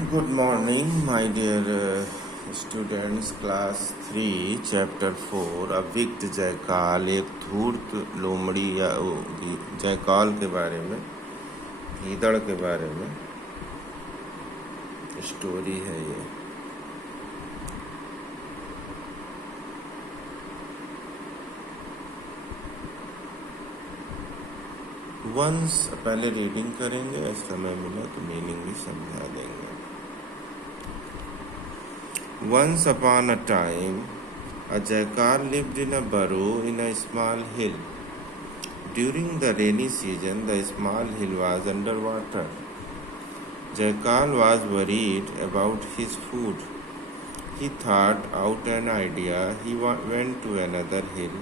Good morning, my dear students. Class 3, Chapter 4, अव्यक्त जयकाल, एक धूर्त लोमड़ी या जयकाल के बारे में, गीदड़ के बारे में स्टोरी है ये। वंस पहले रीडिंग करेंगे, समय मिला तो मीनिंग भी समझा देंगे। Once upon a time, a jackal lived in a burrow in a small hill. During the rainy season, the small hill was underwater. Jackal was worried about his food. He thought out an idea. He went to another hill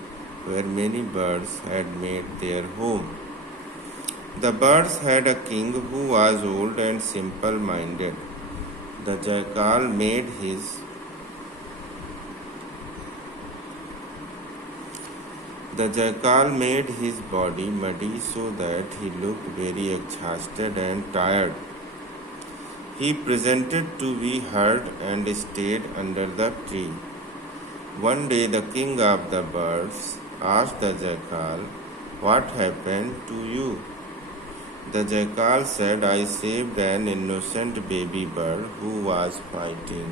where many birds had made their home. The birds had a king who was old and simple-minded. The jackal made his body muddy so that he looked very exhausted and tired. He pretended to be hurt and stayed under the tree. One day the king of the birds asked the jackal, "What happened to you?" The jackal said, "I saved an innocent baby bird who was fighting."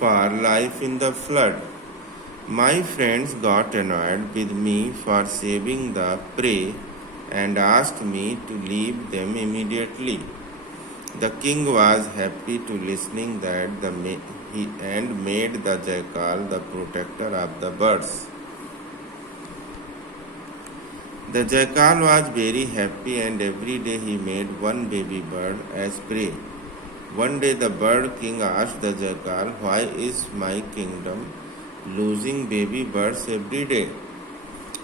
For life in the flood. My friends got annoyed with me for saving the prey and asked me to leave them immediately. The king was happy to listening that and made the jackal the protector of the birds. The jackal was very happy and every day he made one baby bird as prey. One day the bird king asked the jackal, "Why is my kingdom losing baby birds every day?"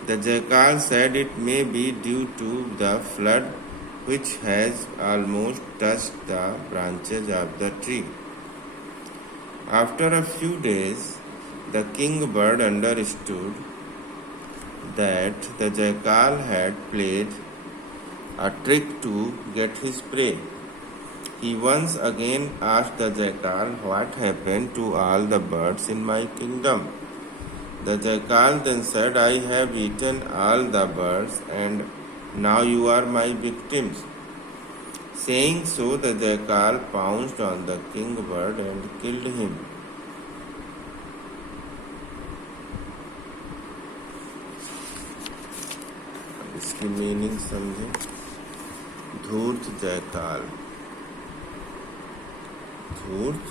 The jackal said, "It may be due to the flood which has almost touched the branches of the tree." After a few days, the king bird understood that the jackal had played a trick to get his prey. He once again asked the jackal, "What happened to all the birds in my kingdom?" The jackal then said, "I have eaten all the birds and now you are my victims." Saying so, the jackal pounced on the king bird and killed him. इसकी meaning समझें। धूर्त जयकाल, धूर्त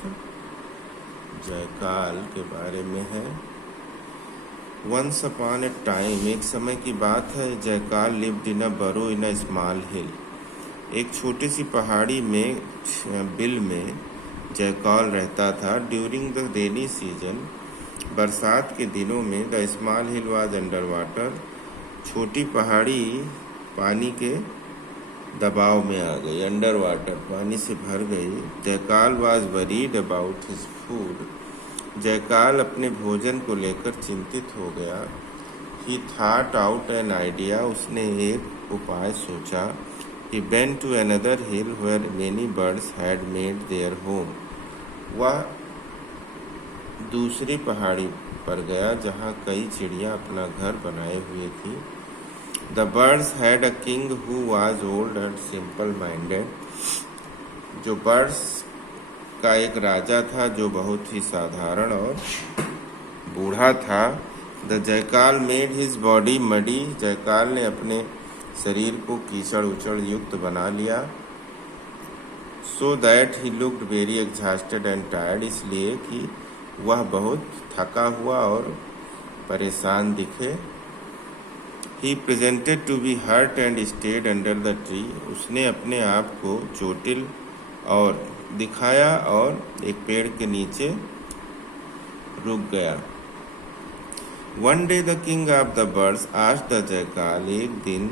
जयकाल के बारे में है। Once upon ए time, एक समय की बात है। जयकाल लिव्ड इन अ बरो इन अ स्मॉल हिल, एक छोटी सी पहाड़ी में बिल में जयकाल रहता था। ड्यूरिंग द रेनी सीजन, बरसात के दिनों में, the small hill was under water, छोटी पहाड़ी पानी के दबाव में आ गई, अंडर वाटर, पानी से भर गई। Jackal was worried about his food, jackal अपने भोजन को लेकर चिंतित हो गया। He thought out an idea, उसने एक उपाय सोचा। He went to another hill where many birds had made their home, वह दूसरी पहाड़ी पर गया जहाँ कई चिड़िया अपना घर बनाए हुए थी। The birds had a king who was old and simple-minded. जो बर्ड्स का एक राजा था जो बहुत ही साधारण और बूढ़ा था। The jackal made his body muddy. जयकाल ने अपने शरीर को कीचड़ उचड़ युक्त बना लिया। So that he looked very exhausted and tired, इसलिए कि वह बहुत थका हुआ और परेशान दिखे। He pretended to be hurt and stayed under the tree. उसने अपने आप को चोटिल और दिखाया और एक पेड़ के नीचे रुक गया। One day the king of the birds asked the jackal, एक दिन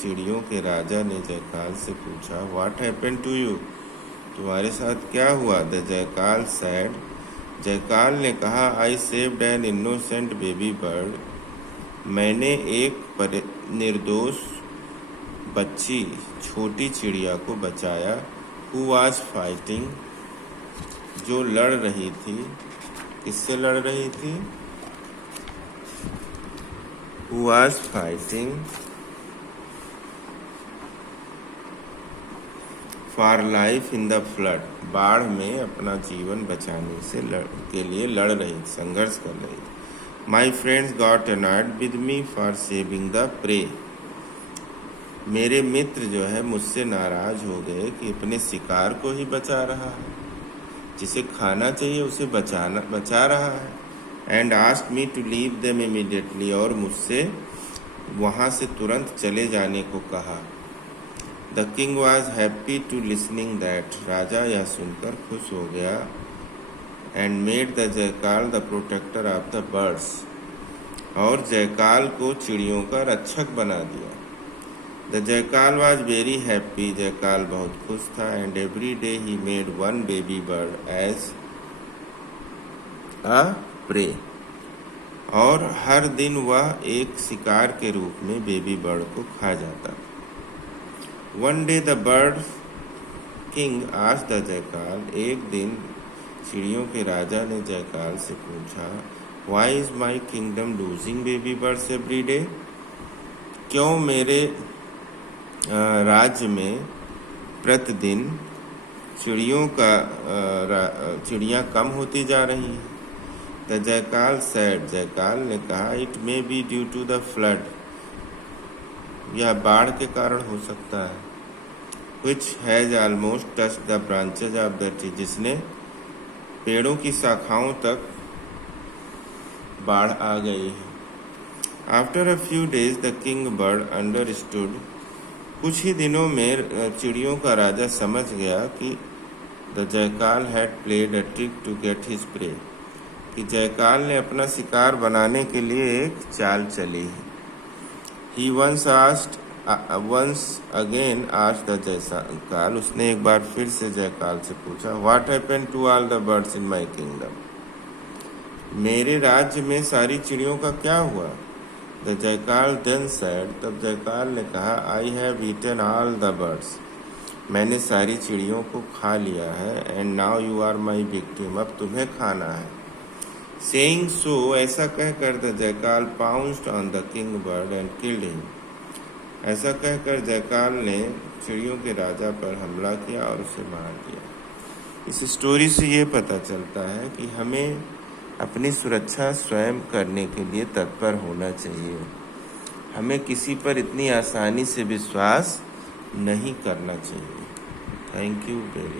चिड़ियों के राजा ने जयकाल से पूछा, "What happened to you?" तुम्हारे साथ क्या हुआ? द जयकाल सैड, जयकाल ने कहा, I saved an innocent baby bird, मैंने एक निर्दोष बच्ची छोटी चिड़िया को बचाया। हु वाज फाइटिंग, जो लड़ रही थी, किससे लड़ रही थी? Who was fighting for life in the flood, बाढ़ में अपना जीवन बचाने से के लिए लड़ रही, संघर्ष कर रही थी। My friends got annoyed with me for saving the prey, मेरे मित्र जो है मुझसे नाराज हो गए कि अपने शिकार को ही बचा रहा है, जिसे खाना चाहिए उसे बचा रहा है। And asked me to leave them immediately, और मुझसे वहाँ से तुरंत चले जाने को कहा। The king was happy to listening that, राजा यह सुनकर खुश हो गया। And made the jackal the protector of the birds, और जयकाल को चिड़ियों का रक्षक बना दिया। The jackal was very happy, jackal बहुत खुश था। And every day he made one baby bird as a pray, और हर दिन वह एक शिकार के रूप में बेबी बर्ड को खा जाता। One day the bird king asked the jackal, एक दिन चिड़ियों के राजा ने जयकाल से पूछा, why is my kingdom losing baby birds every day, क्यों मेरे राज्य में प्रतिदिन चिड़ियाँ कम होती जा रही हैं? द जयकाल सैड, जयकाल ने कहा, it may be due to the flood, यह बाढ़ के कारण हो सकता है। Which has almost touched the branches of the tree, जिसने पेड़ों की शाखाओं तक बाढ़ आ गई है। After a few days the king bird understood, कुछ ही दिनों में चिड़ियों का राजा समझ गया कि the jackal had played a trick to get his prey, कि जयकाल ने अपना शिकार बनाने के लिए एक चाल चली है। He once again asked the jackal, उसने एक बार फिर से जयकाल से पूछा, what happened to all the birds in my kingdom, मेरे राज्य में सारी चिड़ियों का क्या हुआ? द जयकाल देन सैड, तब जयकाल ने कहा, I have eaten all the birds, मैंने सारी चिड़ियों को खा लिया है। And now you are my victim, अब तुम्हें खाना है। सेइंग सो, ऐसा कहकर the jackal pounced on the king bird and killed him, ऐसा कहकर जयकाल ने चिड़ियों के राजा पर हमला किया और उसे मार दिया। इस स्टोरी से ये पता चलता है कि हमें अपनी सुरक्षा स्वयं करने के लिए तत्पर होना चाहिए, हमें किसी पर इतनी आसानी से विश्वास नहीं करना चाहिए। Thank you very much.